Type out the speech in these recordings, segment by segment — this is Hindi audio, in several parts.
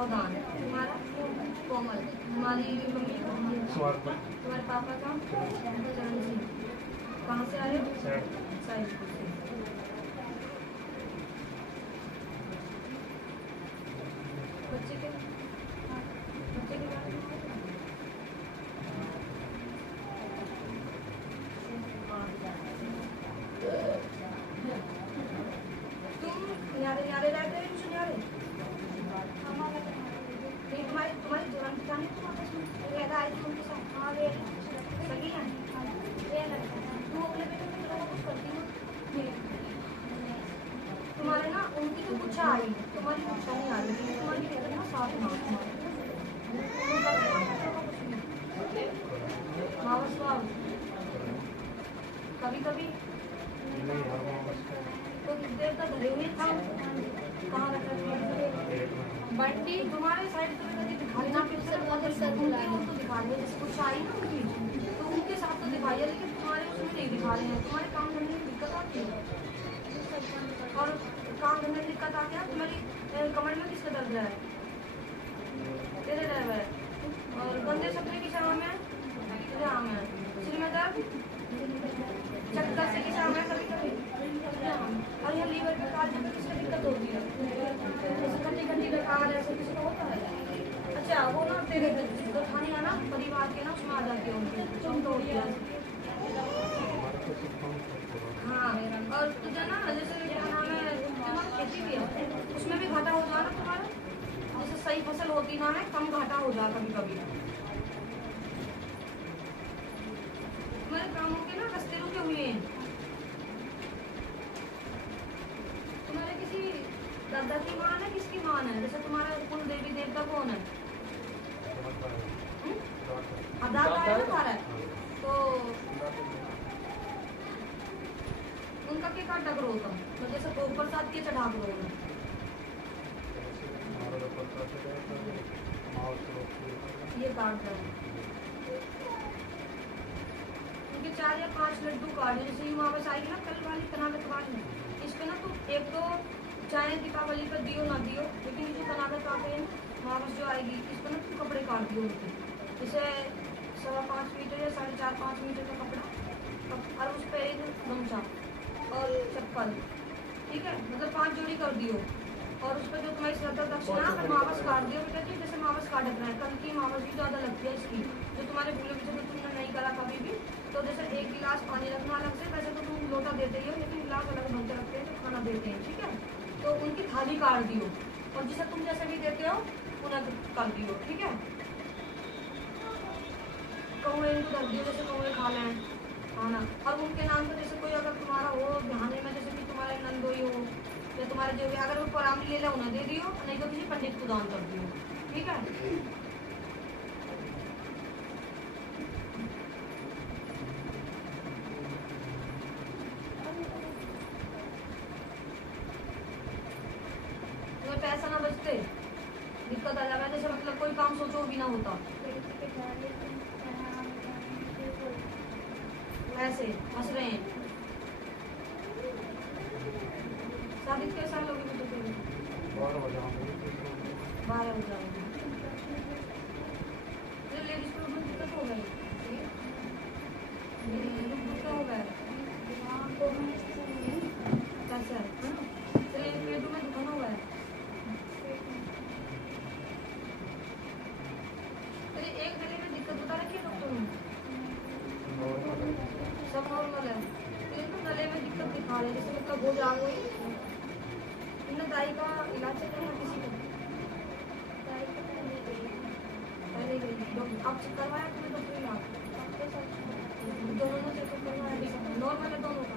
चौदान। तुम्हारा कोमल। तुम्हारी मम्मी का? तुम्हारे पापा का? चरण सिंह। कहाँ से आए हो? साहिबपुर से। बच्चे के बारे में तुम न्यारे रहते हो सुनियारे? नहीं, तुम्हारी दुल्हन की कहानी तुम आपस में पैदा आई थी उनके साथ? हाँ, वे सही है। तुम अपने बेटे में थोड़ा कुछ करती हो? तुम्हारे ना उनकी तो पूछा आई, तुम्हारी पूछा नहीं आ रही, तुम्हारी कहते ना साथ माँ कभी कभी तो देर तक घरे हुए था। कहाँ रखा बंटी? तुम्हारे साइड तो कभी दिखा लेना, फिर से तो दिखा रहे हैं, जैसे कुछ आई ना उनकी तो उनके साथ तो दिखाई है, लेकिन तुम्हारे उसमें नहीं दिखा रहे हैं। तुम्हारे काम करने में दिक्कत आती है, और काम करने में दिक्कत आ गया। तुम्हारी कमर में किसका दर्द है? तेरे रह है। और गंदे सपने की शाम है, आम है। सिर में दर्द, चक्कर से की शाम है कभी कभी। और यहाँ लीवर पे काल जब किसकी दिक्कत होती है, जैसे खट्टी खट्टी डकार ऐसे किसी को होता है? अच्छा, वो ना तेरे खानी है ना परिवार के ना, उसमें आ जाती है उनकी चमक होती है। हाँ, और तुझे ना जैसे क्या नाम है, तुम्हारी खेती भी है, उसमें भी घाटा हो जाना तुम्हारा। जैसे सही फसल होती ना है, कम घाटा हो जाता कभी कभी। तुम्हारे कामों के ना रास्ते रुके हुए हैं। तुम्हारे किसी दादा की मान है, किसकी मान है? जैसे तुम्हारा कुल देवी देवता कौन है? दादा है ना तुम्हारा, तो उनका क्या काटा करो होता? तो जैसे गोबर साथ के चढ़ा करो ये काट दो। उनके 4 या 5 लड्डू काटे, जैसे ही वापस आएगी ना कल वाली कनागत वाली, इस पे ना तो एक तो चाहे दीपावली पर दियो ना दियो, लेकिन ये जो कनागत काटे हैं वापस जो आएगी, इस पर ना तुम कपड़े काट दियो उनके, जैसे 5.25 मीटर या 4.5-5 मीटर का कपड़ा, और उस पर एक गमछा और चप्पल, ठीक है, मतलब 5 जोड़ी कर दियो। और उस पर जो तुम्हारी श्रद्धा दक्षिणा पर मावस काट दियो बेटा जी, जैसे मावस काट रहा है। कल की मावस भी ज़्यादा लगती है इसकी, जो तुम्हारे भूले पीछे तो तुमने नहीं करा कभी भी। तो जैसे 1 गिलास पानी रखना अलग से, वैसे तो तुम लोटा देते ही हो, लेकिन गिलास अलग भर के रखते हैं तो खाना देते हैं, ठीक है। तो उनकी थाली काट दियो, और जिसे तुम जैसे भी देते हो उन्हें कर दियो, ठीक है। कौए इनको धर दियो, जैसे कौए खा लें खाना। और उनके नाम पर जैसे कोई अगर तुम्हारा हो ध्यान में, जैसे कि तुम्हारे नंदोई हो या तुम्हारे जो भी, अगर वो परामली ले लो उन्हें दे दियो, नहीं तो किसी पंडित को दान कर दियो, ठीक है। तुम्हें पैसा ना बचते दिक्कत आ जाएगा, जैसे मतलब कोई काम सोचो भी ना होता, ऐसे हंस रहे हैं। शादी के साल हो गए तो 12 हो जाएंगे। लेडीज को दिक्कत हो गई, हो गया कैसे है ना, चलिए पेटों में दुकान हो गया। चलिए एक गले में दिक्कत बता रखी है डॉक्टर ने, सब नॉर्मल है, लेकिन गले में दिक्कत दिखा रहे, जैसे मतलब हो जाओ इन्हें दाई का इलाज चल रहा है किसी को? पहले गई आप चेक करवाया तुमने डॉक्टर इलाज? दोनों चेकअप करवाया, नॉर्मल है दोनों का,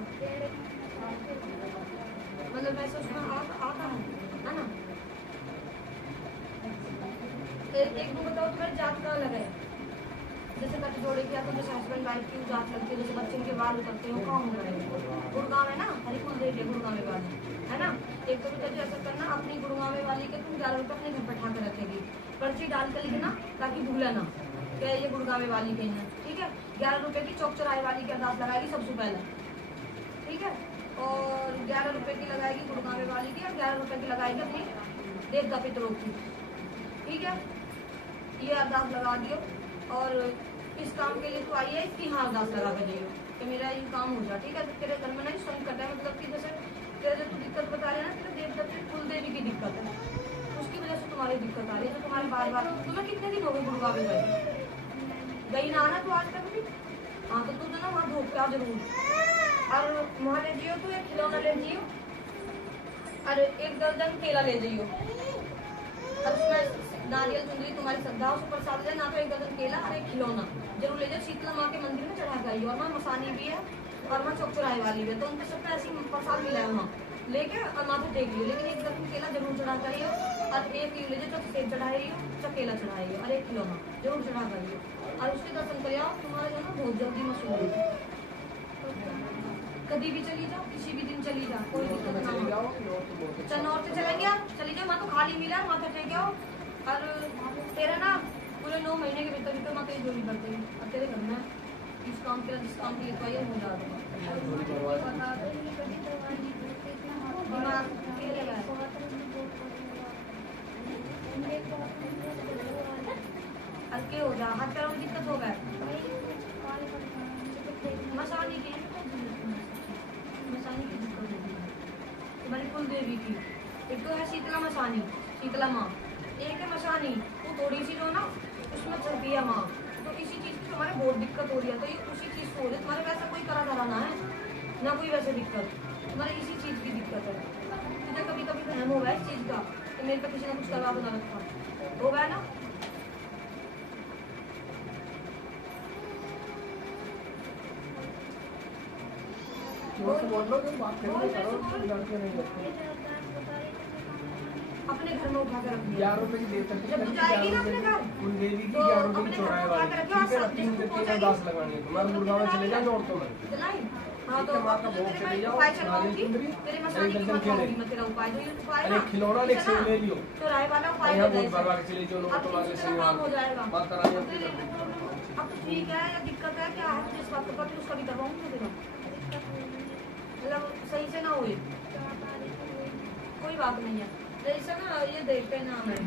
मतलब वैसे उसमें आता है ना। एक को बताओ तुम्हारी जात का अलग है, जैसे कट जोड़े की, तो जैसे हस्बैंड वाइफ की जात लगती है, जैसे बच्चे के बाल उतरते हैं, वो कहाँ हो रहा है? गुड़गांव है ना, हरिकुल देवी है गुड़गांव वाली, है ना। एक तो बेटा ऐसा करना, अपनी गुड़गांव वाली के तुम 11 रुपये अपने घर पर ठाकर रखेगी, पर्ची डाल कर लिखना ताकि भूले ना क्या ये गुड़गांव वाली के हैं, ठीक है। 11 रुपये की चौक चौराहे वाली की अरदास लगाएगी सबसे पहले, ठीक है। और 11 रुपये की लगाएगी गुड़गांव वाली की, और 11 रुपये की लगाएगी अपनी देवता पितरों की, ठीक है, ये अरदास लगा दियो और इस काम के लिए तू आई है, इसकी हाँ अरदास लगा के जाइयो कि मेरा ये काम हो जाए। ठीक है, तो तेरे घर में नहीं संकट है, मतलब कि जैसे तेरे जो तू दिक्कत बता रहे हैं ना, तेरे देवदत्त कुल देवी की दिक्कत है, उसकी वजह से तुम्हारी दिक्कत आ रही है। तो तुम्हारे बार बार तुम्हें कितने दिन हो गए गुरुवार में गई ना आना तो आज तक भी? हाँ, तो तू ना वहाँ धूप का जरूर और वहाँ ले जियो, तू एक खिलौना ले जियो और एक दर्जन केला ले जाइयो और उसमें नारियल चुंदरी तुम्हारी श्रद्धा से प्रसाद है ना, तो एक दर्जन केला और एक खिलौना जरूर ले जाओ। शीतला माँ के मंदिर में चढ़ा के और वहाँ मसानी भी है और वहाँ चौक चौराहे वाली भी है, तो उनके सब पे ऐसी प्रसाद मिला है वहाँ लेके और माथे टेक लियो। लेकिन एक दर्जन केला जरूर चढ़ा करियो और एक ले जाओ, सेब चढ़ाइयो, केला चढ़ाइयो और एक खिलौना जरूर चढ़ा करियो और उसके दर्शन करियो। तुम्हारा जो ना बहुत जल्दी मशहूर हो, कभी भी चली जाओ, किसी भी दिन चली जाओ, कोई दिक्कत ना हो। चल और से चलेंगे आप, चली जाओ, मैं तो खाली मिला माथा टेक आओ और तेरा ना पूरे 9 महीने के भीतर भीतर मैं तेरी जोड़ी कर देंगे और तेरे घर में जिस काम के लिए तो ये हो जाएगा। हल्के हो जा, हाथ पैरों में दिक्कत हो गए मसानी की दिक्कत होगी तुम्हारी कुल देवी की। एक तो है शीतला मसानी, शीतला माँ, एक है मसानी, वो थोड़ी सी जो ना उसमें चलती है माँ, तो इसी चीज की तुम्हारे बहुत दिक्कत हो रही है। तो ये उसी चीज को हो रही है तुम्हारे, वैसा कोई करा धरा ना है ना कोई वैसे दिक्कत, तुम्हारे इसी चीज की दिक्कत है। तुझे कभी कभी वहम हो गया इस चीज का कि मेरे पे किसी ने कुछ करवा तो ना रखा हो गया ना। अपने घर में उठा कर रखिए। 11 रुपए की देर तक जब तू जाएगी ना अपने घर कुल देवी की तो 11 रुपए अपने की घर चौराहे में उठा वाली, कर रखियो। ठीक है ना, और 3 दिन 3 10 लगानी है। तुम्हारे गुड़गांव में चले जाओ और तो हाँ, तो माँ का भोग चले जाओ, उपाय नारियल चढ़वाऊंगी, चुंदरी, तेरे मसाले की मत खाऊंगी मैं, तेरा उपाय जो ये उपाय अरे ना खिलौना ले इसे ना ले लियो, चौराहे वाला उपाय यहाँ हो बहुत भरवा के चले जाओ, अब तुम्हारे इसी तरह काम हो जाएगा। माता रानी अब तो ठीक है या दिक्कत है क्या है जिस बात पर उसका भी करवाऊंगी तेरा, मतलब सही से ना हुए कोई बात नहीं है। जैसे ना ये देखते हैं ना मैं